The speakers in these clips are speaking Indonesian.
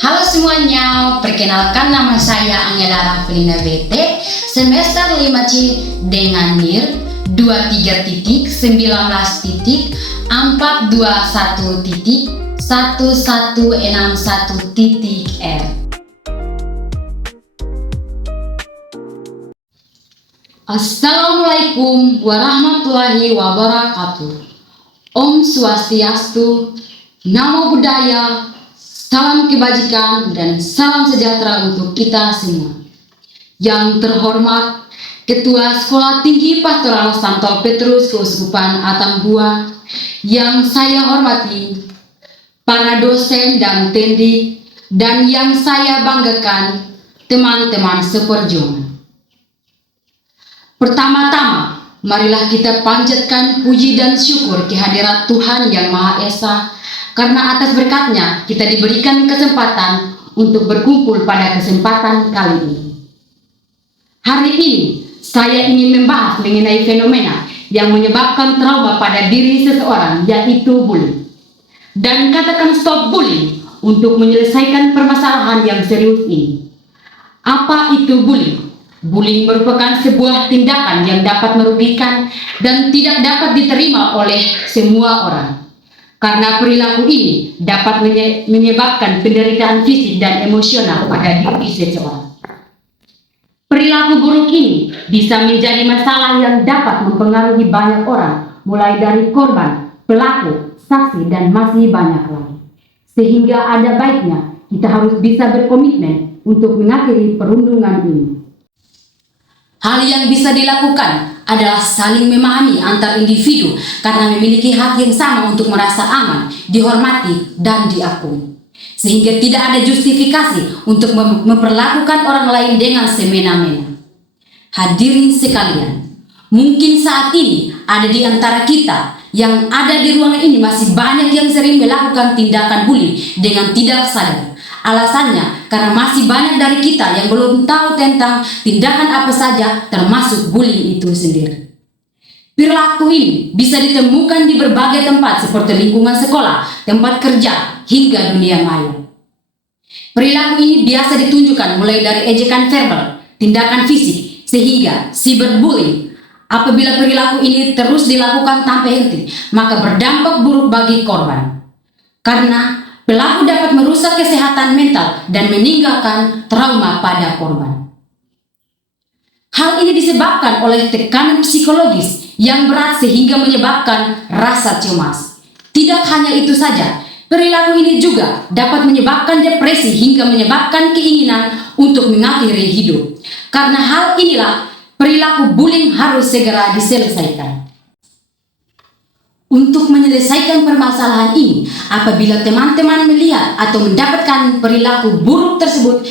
Halo semuanya, perkenalkan nama saya Angela Raflina BT, semester 5C dengan NIR 23.19.421.1161.R. Assalamualaikum warahmatullahi wabarakatuh. Om Swastiastu, Namo Buddhaya, salam kebajikan dan salam sejahtera untuk kita semua. Yang terhormat Ketua Sekolah Tinggi Pastoral Santo Petrus Keuskupan Atambua, yang saya hormati, para dosen dan tendik, dan yang saya banggakan, teman-teman seperjuangan. Pertama-tama, marilah kita panjatkan puji dan syukur kehadirat Tuhan Yang Maha Esa, karena atas berkat-Nya kita diberikan kesempatan untuk berkumpul pada kesempatan kali ini. Hari ini saya ingin membahas mengenai fenomena yang menyebabkan trauma pada diri seseorang, yaitu bullying. Dan katakan stop bullying untuk menyelesaikan permasalahan yang serius ini. Apa itu bullying? Bullying merupakan sebuah tindakan yang dapat merugikan dan tidak dapat diterima oleh semua orang. Karena perilaku ini dapat menyebabkan penderitaan fisik dan emosional pada diri seseorang. Perilaku buruk ini bisa menjadi masalah yang dapat mempengaruhi banyak orang, mulai dari korban, pelaku, saksi, dan masih banyak lagi. Sehingga ada baiknya kita harus bisa berkomitmen untuk mengakhiri perundungan ini. Hal yang bisa dilakukan adalah saling memahami antar individu karena memiliki hak yang sama untuk merasa aman, dihormati, dan diakui. Sehingga tidak ada justifikasi untuk memperlakukan orang lain dengan semena-mena. Hadirin sekalian, mungkin saat ini ada di antara kita yang ada di ruangan ini masih banyak yang sering melakukan tindakan bullying dengan tidak sadar. Alasannya karena masih banyak dari kita yang belum tahu tentang tindakan apa saja termasuk bullying itu sendiri. Perilaku ini bisa ditemukan di berbagai tempat seperti lingkungan sekolah, tempat kerja, hingga dunia maya. Perilaku ini biasa ditunjukkan mulai dari ejekan verbal, tindakan fisik, sehingga cyberbullying. Apabila perilaku ini terus dilakukan tanpa henti, maka berdampak buruk bagi korban. Karena pelaku dapat merusak kesehatan mental dan meninggalkan trauma pada korban. Hal ini disebabkan oleh tekanan psikologis yang berat sehingga menyebabkan rasa cemas. Tidak hanya itu saja, perilaku ini juga dapat menyebabkan depresi hingga menyebabkan keinginan untuk mengakhiri hidup. Karena hal inilah perilaku bullying harus segera diselesaikan. Untuk menyelesaikan permasalahan ini, apabila teman-teman melihat atau mendapatkan perilaku buruk tersebut,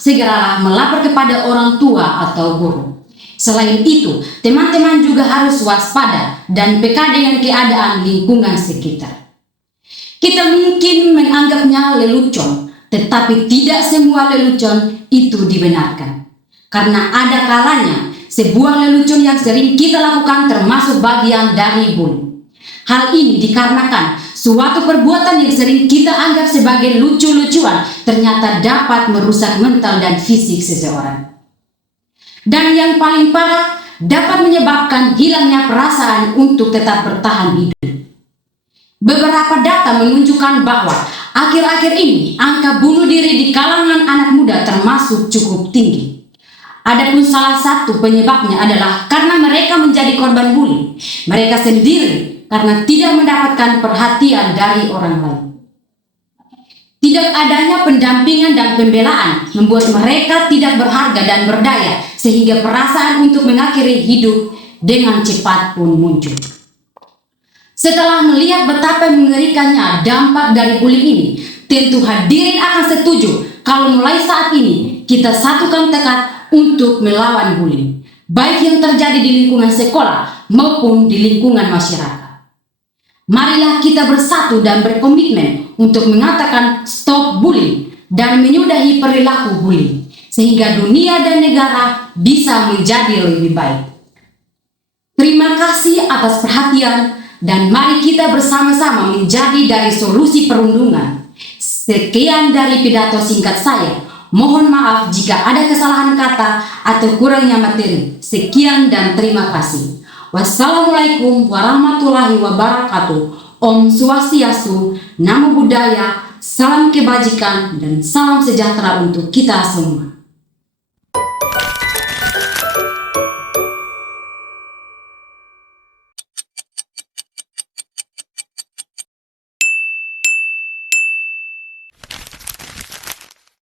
segeralah melapor kepada orang tua atau guru. Selain itu, teman-teman juga harus waspada dan peka dengan keadaan lingkungan sekitar. Kita mungkin menganggapnya lelucon, tetapi tidak semua lelucon itu dibenarkan. Karena ada kalanya sebuah lelucon yang sering kita lakukan termasuk bagian dari bullying. Hal ini dikarenakan suatu perbuatan yang sering kita anggap sebagai lucu-lucuan ternyata dapat merusak mental dan fisik seseorang. Dan yang paling parah, dapat menyebabkan hilangnya perasaan untuk tetap bertahan hidup. Beberapa data menunjukkan bahwa akhir-akhir ini angka bunuh diri di kalangan anak muda termasuk cukup tinggi. Adapun salah satu penyebabnya adalah karena mereka menjadi korban bullying. Mereka sendiri karena tidak mendapatkan perhatian dari orang lain. Tidak adanya pendampingan dan pembelaan membuat mereka tidak berharga dan berdaya, sehingga perasaan untuk mengakhiri hidup dengan cepat pun muncul. Setelah melihat betapa mengerikannya dampak dari bullying ini, tentu hadirin akan setuju kalau mulai saat ini kita satukan tekad untuk melawan bullying, baik yang terjadi di lingkungan sekolah maupun di lingkungan masyarakat. Marilah kita bersatu dan berkomitmen untuk mengatakan stop bullying dan menyudahi perilaku bullying, sehingga dunia dan negara bisa menjadi lebih baik. Terima kasih atas perhatian dan mari kita bersama-sama menjadi dari solusi perundungan. Sekian dari pidato singkat saya. Mohon maaf jika ada kesalahan kata atau kurangnya materi. Sekian dan terima kasih. Wassalamualaikum warahmatullahi wabarakatuh. Om Swastiastu, Namo Buddhaya, salam kebajikan dan salam sejahtera untuk kita semua.